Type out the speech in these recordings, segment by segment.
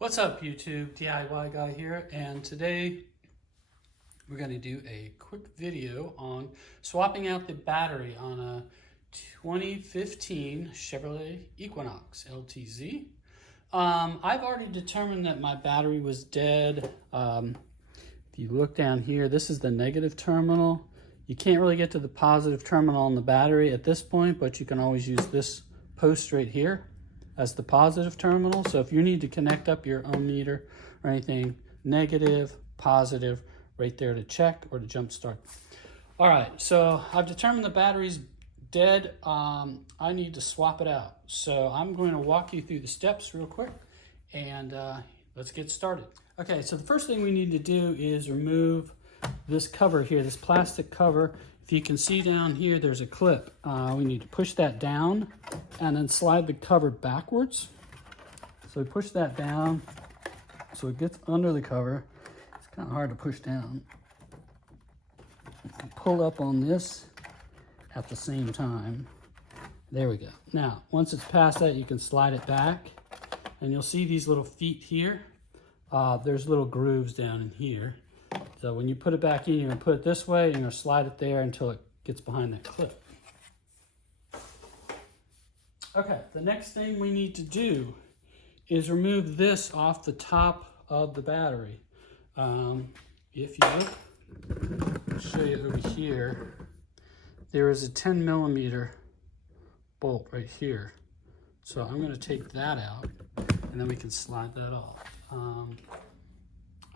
What's up YouTube, DIY guy here, and today we're going to do a quick video on swapping out the battery on a 2015 Chevrolet Equinox LTZ. I've already determined that my battery was dead. If you look down here, this is the negative terminal. You can't really get to the positive terminal on the battery at this point, but you can always use this post right here as the positive terminal. So if you need to connect up your ohm meter or anything, negative, positive, right there to check or to jump start. All right, so I've determined the battery's dead. I need to swap it out. So I'm going to walk you through the steps real quick and let's get started. Okay, so the first thing we need to do is remove this cover here, this plastic cover. If you can see down here, there's a clip. We need to push that down and then slide the cover backwards. So we push that down so it gets under the cover. It's kind of hard to push down. Pull up on this at the same time. There we go. Now, once it's past that, you can slide it back and you'll see these little feet here. There's little grooves down in here. So when you put it back in, you're gonna put it this way, you're gonna slide it there until it gets behind that clip. Okay, the next thing we need to do is remove this off the top of the battery. If you look, I'll show you over here, there is a 10 millimeter bolt right here. So I'm gonna take that out and then we can slide that off.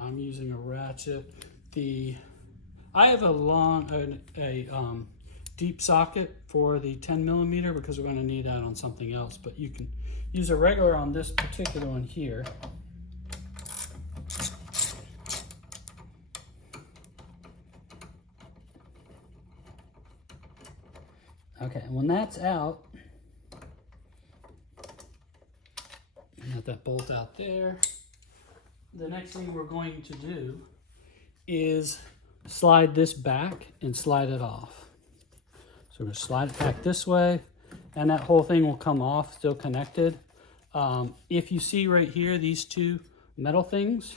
I'm using a ratchet. I have a deep socket for the 10 millimeter because we're going to need that on something else, but you can use a regular on this particular one here. Okay, and when that's out, got that bolt out there. The next thing we're going to do is slide this back and slide it off. So we're going to slide it back this way and that whole thing will come off, still connected. If you see right here, these two metal things,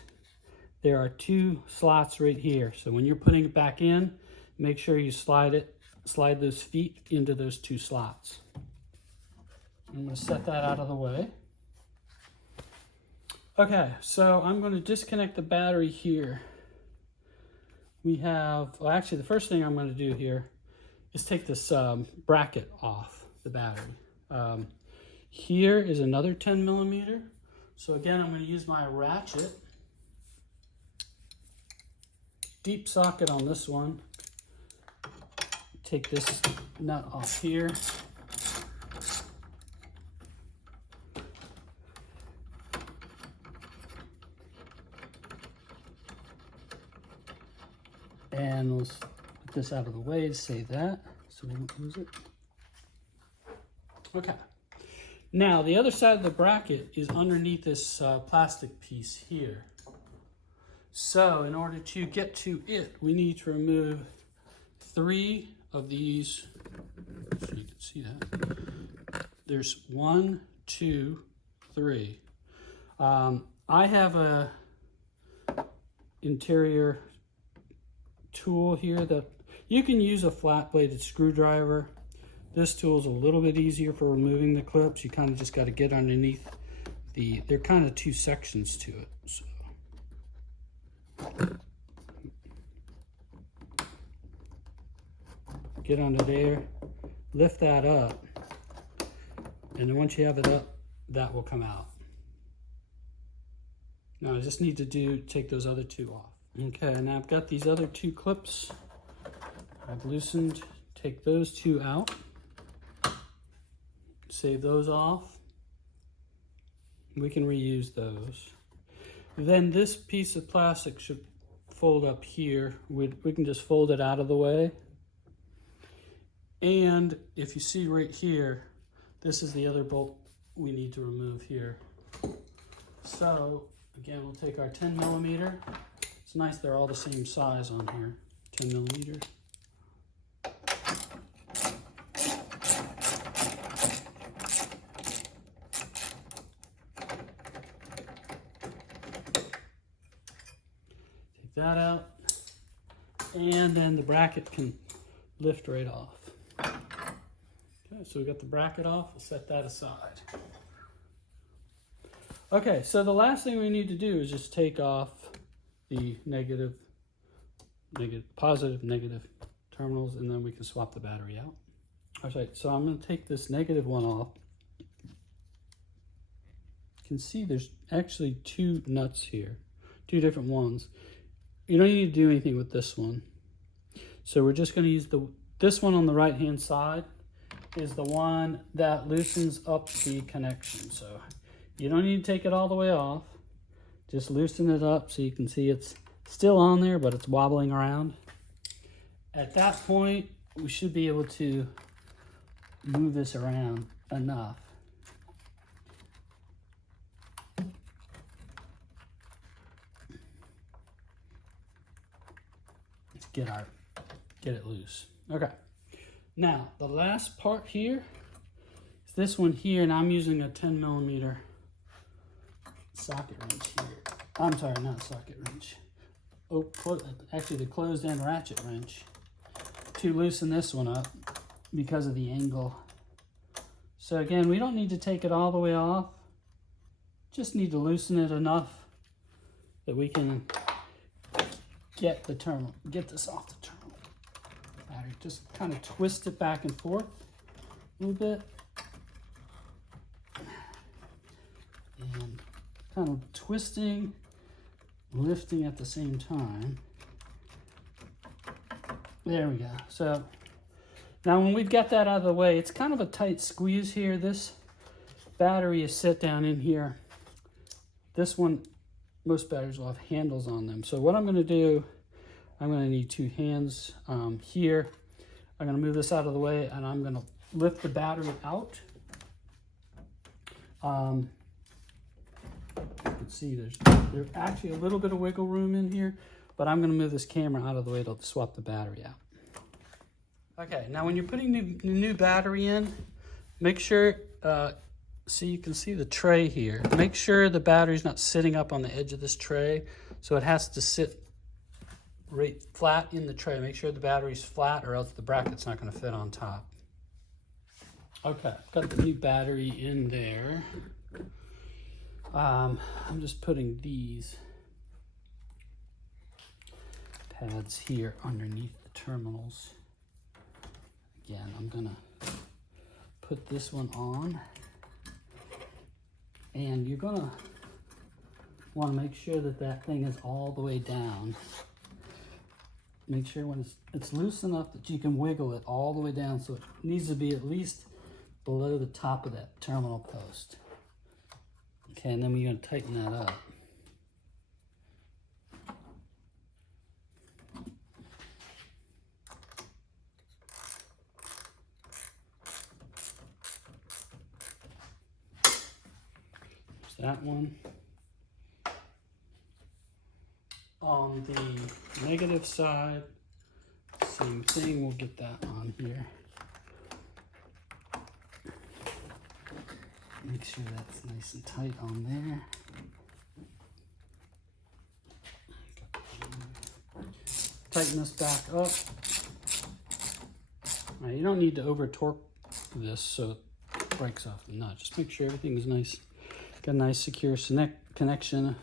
there are two slots right here. So when you're putting it back in, make sure you slide those feet into those two slots. I'm going to set that out of the way. Okay, so I'm going to disconnect the battery here. We have, well actually the first thing I'm going to do here is take this bracket off the battery. Here is another 10 millimeter. So again, I'm going to use my ratchet. Deep socket on this one. Take this nut off here. And we'll put this out of the way to save that so we won't lose it. Okay. Now, the other side of the bracket is underneath this plastic piece here. So, in order to get to it, we need to remove 3 of these. So you can see that. There's 1, 2, 3. I have a interior tool here that you can use a flat bladed screwdriver. This tool is a little bit easier for removing the clips. You kind of just got to get underneath they're kind of 2 sections to it. So. Get under there, lift that up, and then once you have it up, that will come out. Now I just need to take those other 2 off. Okay, and I've got these other 2 clips I've loosened. Take those 2 out. Save those off. We can reuse those. Then this piece of plastic should fold up here. We can just fold it out of the way. And if you see right here, this is the other bolt we need to remove here. So again, we'll take our 10 millimeter. It's nice they're all the same size on here, 10 millimeter. that out. And then the bracket can lift right off. Okay, so we got the bracket off. We'll set that aside. Okay, so the last thing we need to do is just take off the positive, negative terminals, and then we can swap the battery out. All right, so I'm going to take this negative one off. You can see there's actually two nuts here, two different ones. You don't need to do anything with this one. So we're just going to use this one on the right hand side is the one that loosens up the connection. So you don't need to take it all the way off. Just loosen it up so you can see it's still on there, but it's wobbling around. At that point, we should be able to move this around enough. Let's get it loose. Okay. Now, the last part here is this one here, and I'm using a 10mm socket wrench here. I'm sorry, not socket wrench. Oh, actually the closed-end ratchet wrench to loosen this one up because of the angle. So again, we don't need to take it all the way off. Just need to loosen it enough that we can get this off the terminal battery. Just kind of twist it back and forth a little bit. And kind of twisting, lifting at the same time. There we go. So now when we've got that out of the way, it's kind of a tight squeeze here. This battery is set down in here. This one, most batteries will have handles on them. So what I'm going to do, I'm going to need two hands here. I'm going to move this out of the way, and I'm going to lift the battery out. You can see there's actually a little bit of wiggle room in here, but I'm going to move this camera out of the way to swap the battery out. Okay, now when you're putting the new battery in, make sure, so you can see the tray here. Make sure the battery's not sitting up on the edge of this tray, so it has to sit right flat in the tray. Make sure the battery's flat, or else the bracket's not going to fit on top. Okay, I've got the new battery in there. I'm just putting these pads here underneath the terminals. Again, I'm gonna put this one on, and you're gonna want to make sure that that thing is all the way down. Make sure when it's loose enough that you can wiggle it all the way down, so it needs to be at least below the top of that terminal post. Okay, and then we're going to tighten that up. There's that one. On the negative side, same thing, we'll get that on here. Make sure that's nice and tight on there. Tighten this back up. Now, you don't need to over torque this so it breaks off the nut. Just make sure everything is nice. Got a nice secure connection.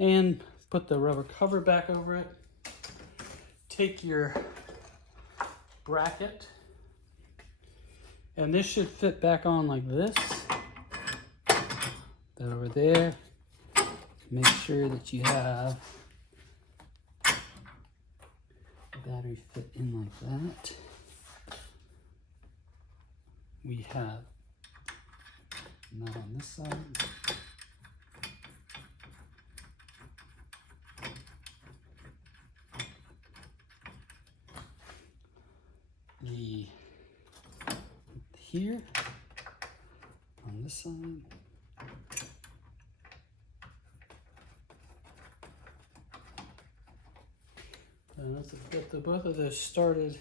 And put the rubber cover back over it. Take your bracket. And this should fit back on like this. That over there. Make sure that you have the battery fit in like that. We have nut on this side. Here on this side. And let's get both of those started.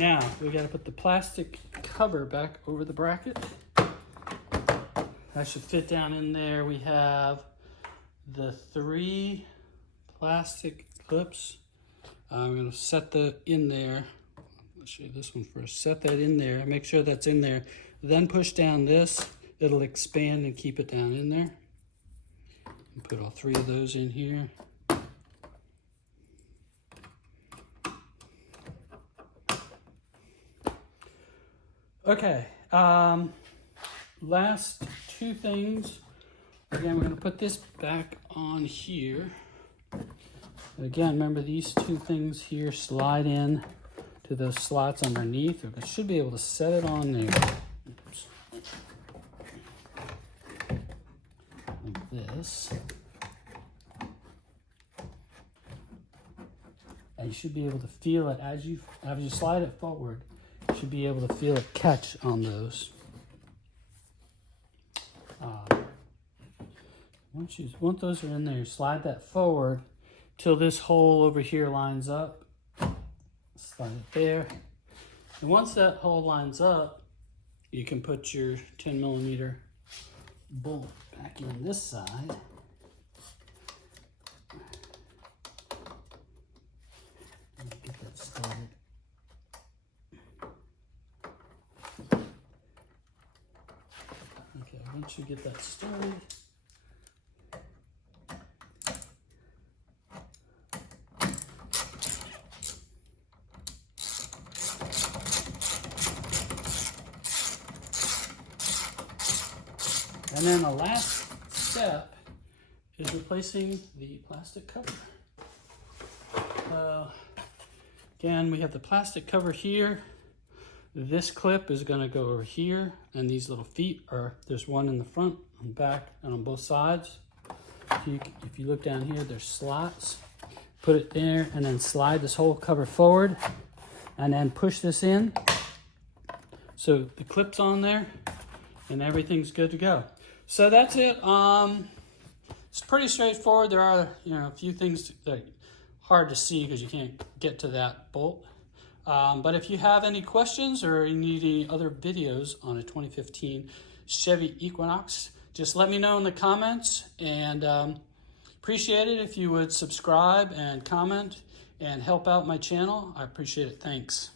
Now, we got to put the plastic cover back over the bracket. That should fit down in there. We have the 3 plastic clips. I'm going to set that in there. Let's show you this one first. Set that in there. Make sure that's in there. Then push down this. It'll expand and keep it down in there. And put all 3 of those in here. Okay, last 2 things. Again, we're going to put this back on here. Again, remember these 2 things here slide in to those slots underneath. We should be able to set it on there. Oops. Like this. And you should be able to feel it as you slide it forward. You should be able to feel it catch on those. Once those are in there, slide that forward till this hole over here lines up. Slide it there. And once that hole lines up, you can put your 10mm bolt back in this side. Get that started. Okay, once you get that started, and then the last step is replacing the plastic cover. Again, we have the plastic cover here. This clip is going to go over here, and these little feet are, there's one in the front, and back, and on both sides. So if you look down here, there's slots. Put it there, and then slide this whole cover forward, and then push this in. So the clip's on there, and everything's good to go. So that's it. It's pretty straightforward. There are, a few things that are hard to see because you can't get to that bolt. But if you have any questions or you need any other videos on a 2015 Chevy Equinox, just let me know in the comments, and appreciate it if you would subscribe and comment and help out my channel. I appreciate it. Thanks.